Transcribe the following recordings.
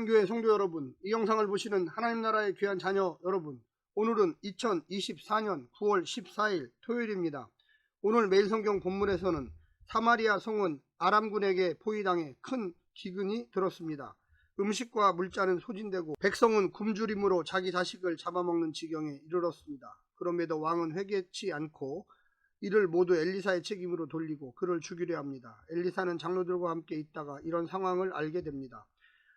한교회 성도 여러분, 이 영상을 보시는 하나님 나라의 귀한 자녀 여러분, 오늘은 2024년 9월 14일 토요일입니다. 오늘 매일성경 본문에서는 사마리아 성은 아람군에게 포위당해 큰 기근이 들었습니다. 음식과 물자는 소진되고 백성은 굶주림으로 자기 자식을 잡아먹는 지경에 이르렀습니다. 그럼에도 왕은 회개치 않고 이를 모두 엘리사의 책임으로 돌리고 그를 죽이려 합니다. 엘리사는 장로들과 함께 있다가 이런 상황을 알게 됩니다.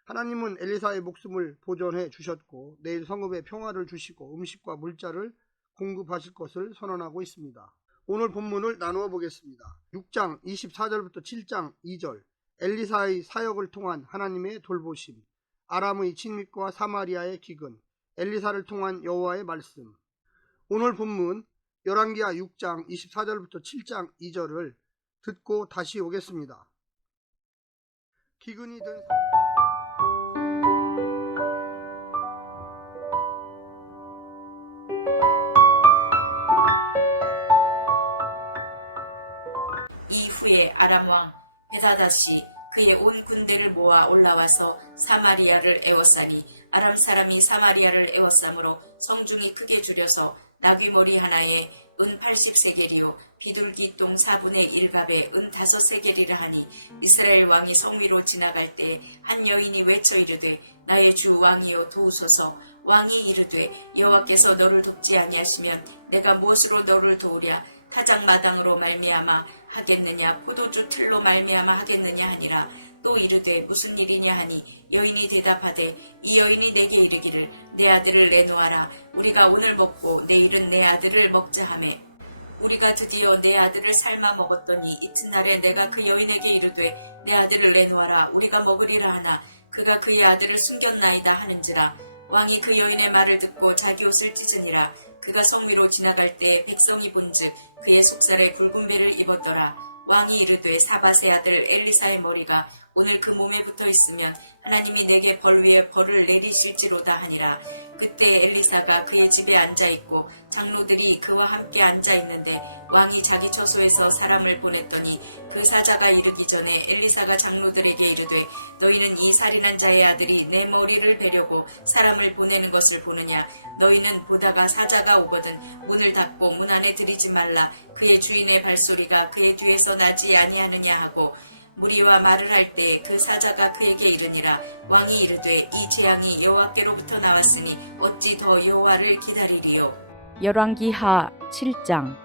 하나님은 엘리사의 목숨을 보존해 주셨고 내일 성읍에 평화를 주시고 음식과 물자를 공급하실 것을 선언하고 있습니다. 오늘 본문을 나누어 보겠습니다. 6장 24절부터 7장 2절, 엘리사의 사역을 통한 하나님의 돌보심, 아람의 침입과 사마리아의 기근, 엘리사를 통한 여호와의 말씀. 오늘 본문 열왕기하 6장 24절부터 7장 2절을 듣고 다시 오겠습니다. 기근이 든 이후에 아람 왕 베다닷이 그의 온 군대를 모아 올라와서 사마리아를 에워싸니 아람 사람이 사마리아를 에워싸므로 성중이 크게 줄여서 나귀머리 하나에 은 80세겔이요 비둘기 똥 4분의 1갑에 은 5세겔이라 하니 이스라엘 왕이 성 위로 지나갈 때 한 여인이 외쳐 이르되 나의 주 왕이여 도우소서. 왕이 이르되 여호와께서 너를 돕지 아니하시면 내가 무엇으로 너를 도우랴. 타작마당으로 말미암아 하겠느냐 포도주 틀로 말미암아 하겠느냐 하니라. 또 이르되 무슨 일이냐 하니 여인이 대답하되 이 여인이 내게 이르기를 내 아들을 내놓아라. 우리가 오늘 먹고 내일은 내 아들을 먹자 하매 우리가 드디어 내 아들을 삶아 먹었더니 이튿날에 내가 그 여인에게 이르되 내 아들을 내놓아라. 우리가 먹으리라 하나 그가 그의 아들을 숨겼나이다 하는지라. 왕이 그 여인의 말을 듣고 자기 옷을 찢으니라. 그가 성 위로 지나갈 때 백성이 본즉 그의 속살에 굵은 배를 입었더라. 왕이 이르되 사밧의 아들 엘리사의 머리가 오늘 그 몸에 붙어 있으면 하나님이 내게 벌 위에 벌을 내리실지로다 하니라. 그때 엘리사가 그의 집에 앉아 있고 장로들이 그와 함께 앉아 있는데 왕이 자기 처소에서 사람을 보냈더니 그 사자가 이르기 전에 엘리사가 장로들에게 이르되 너희는 이 살인한 자의 아들이 내 머리를 베려고 사람을 보내는 것을 보느냐. 너희는 보다가 사자가 오거든 문을 닫고 문 안에 들이지 말라. 그의 주인의 발소리가 그의 뒤에서 나지 아니하느냐 하고 무리와 말을 할 때 그 사자가 그에게 이르니라. 왕이 이르되 이 재앙이 여호와께로부터 나왔으니 어찌 더 여호와를 기다리리요. 열왕기하 7장.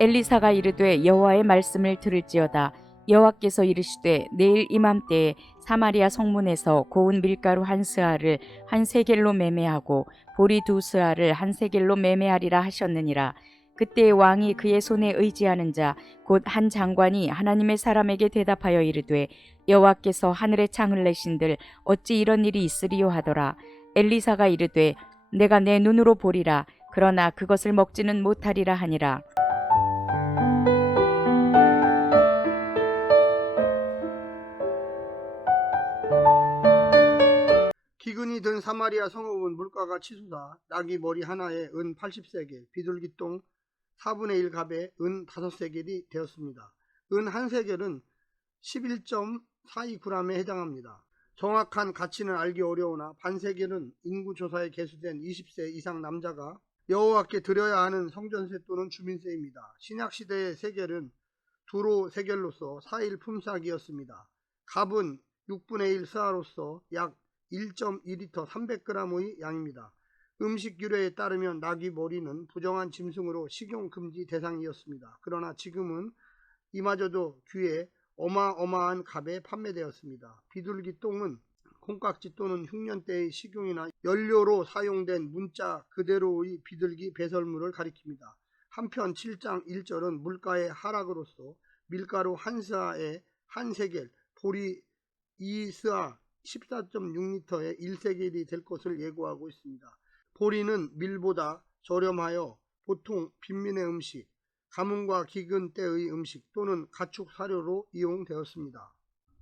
엘리사가 이르되 여호와의 말씀을 들을지어다. 여호와께서 이르시되 내일 이맘때에 사마리아 성문에서 고운 밀가루 한 스아를 한 세겔로 매매하고 보리 2스아를 한 세겔로 매매하리라 하셨느니라. 그때 왕이 그의 손에 의지하는 자 곧 한 장관이 하나님의 사람에게 대답하여 이르되 여호와께서 하늘의 창을 내신들 어찌 이런 일이 있으리요 하더라. 엘리사가 이르되 내가 내 눈으로 보리라. 그러나 그것을 먹지는 못하리라 하니라. 기근이 든 사마리아 성읍은 물가가 치솟아 나귀 머리 하나에 은 80세겔, 비둘기 똥 4분의 1갑에 은 5세겔이 되었습니다. 은 1세겔은 11.42g에 해당합니다. 정확한 가치는 알기 어려우나 반세겔은 인구조사에 개수된 20세 이상 남자가 여호와께 드려야 하는 성전세 또는 주민세입니다. 신약시대의 세겔은 두로 세겔로서 4일 품삯이었습니다. 갑은 6분의 1 스아로서 약 1.2리터 300g의 양입니다. 음식 유래에 따르면 나귀 머리는 부정한 짐승으로 식용금지 대상이었습니다. 그러나 지금은 이마저도 귀에 어마어마한 값에 판매되었습니다. 비둘기 똥은 콩깍지 또는 흉년 때의 식용이나 연료로 사용된 문자 그대로의 비둘기 배설물을 가리킵니다. 한편 7장 1절은 물가의 하락으로서 밀가루 한 스아에 한 세겔, 보리 2스아 14.6리터에 1세겔이 될 것을 예고하고 있습니다. 보리는 밀보다 저렴하여 보통 빈민의 음식, 가뭄과 기근 때의 음식 또는 가축 사료로 이용되었습니다.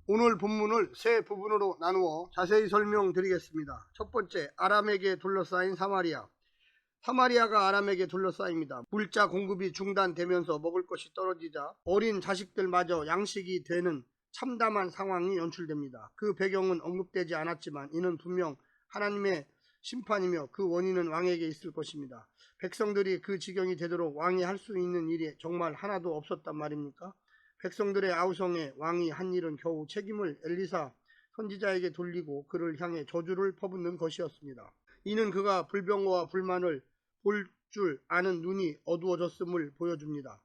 오늘 본문을 세 부분으로 나누어 자세히 설명드리겠습니다. 첫 번째, 아람에게 둘러싸인 사마리아. 사마리아가 아람에게 둘러싸입니다. 물자 공급이 중단되면서 먹을 것이 떨어지자 어린 자식들마저 양식이 되는 참담한 상황이 연출됩니다. 그 배경은 언급되지 않았지만 이는 분명 하나님의 심판이며 그 원인은 왕에게 있을 것입니다. 백성들이 그 지경이 되도록 왕이 할 수 있는 일이 정말 하나도 없었단 말입니까? 백성들의 아우성에 왕이 한 일은 겨우 책임을 엘리사 선지자에게 돌리고 그를 향해 저주를 퍼붓는 것이었습니다. 이는 그가 불병거와 불만을 볼 줄 아는 눈이 어두워졌음을 보여줍니다.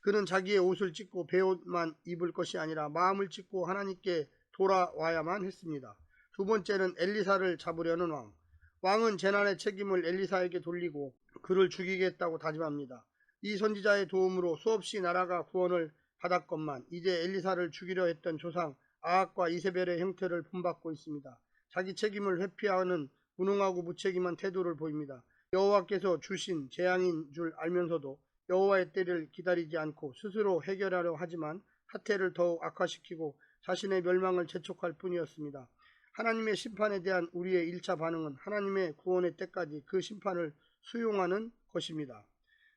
그는 자기의 옷을 찢고 베옷만 입을 것이 아니라 마음을 찢고 하나님께 돌아와야만 했습니다. 두 번째는 엘리사를 잡으려는 왕. 왕은 재난의 책임을 엘리사에게 돌리고 그를 죽이겠다고 다짐합니다. 이 선지자의 도움으로 수없이 나라가 구원을 받았건만 이제 엘리사를 죽이려 했던 조상 아합과 이세벨의 형태를 본받고 있습니다. 자기 책임을 회피하는 무능하고 무책임한 태도를 보입니다. 여호와께서 주신 재앙인 줄 알면서도 여호와의 때를 기다리지 않고 스스로 해결하려 하지만 사태를 더욱 악화시키고 자신의 멸망을 재촉할 뿐이었습니다. 하나님의 심판에 대한 우리의 1차 반응은 하나님의 구원의 때까지 그 심판을 수용하는 것입니다.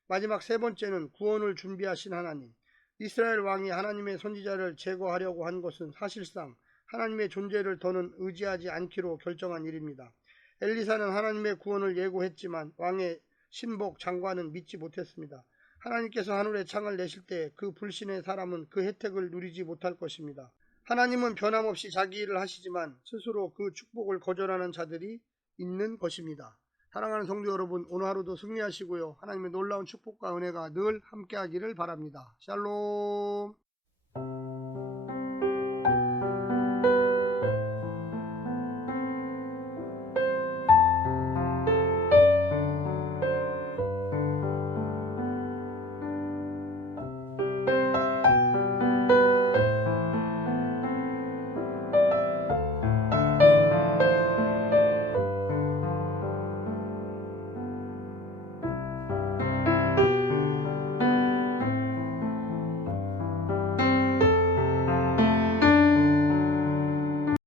마지막 세 번째는 구원을 준비하신 하나님. 이스라엘 왕이 하나님의 선지자를 제거하려고 한 것은 사실상 하나님의 존재를 더는 의지하지 않기로 결정한 일입니다. 엘리사는 하나님의 구원을 예고했지만 왕의 신복 장관은 믿지 못했습니다. 하나님께서 하늘에 창을 내실 때 그 불신의 사람은 그 혜택을 누리지 못할 것입니다. 하나님은 변함없이 자기 일을 하시지만 스스로 그 축복을 거절하는 자들이 있는 것입니다. 사랑하는 성도 여러분, 오늘 하루도 승리하시고요. 하나님의 놀라운 축복과 은혜가 늘 함께하기를 바랍니다. 샬롬.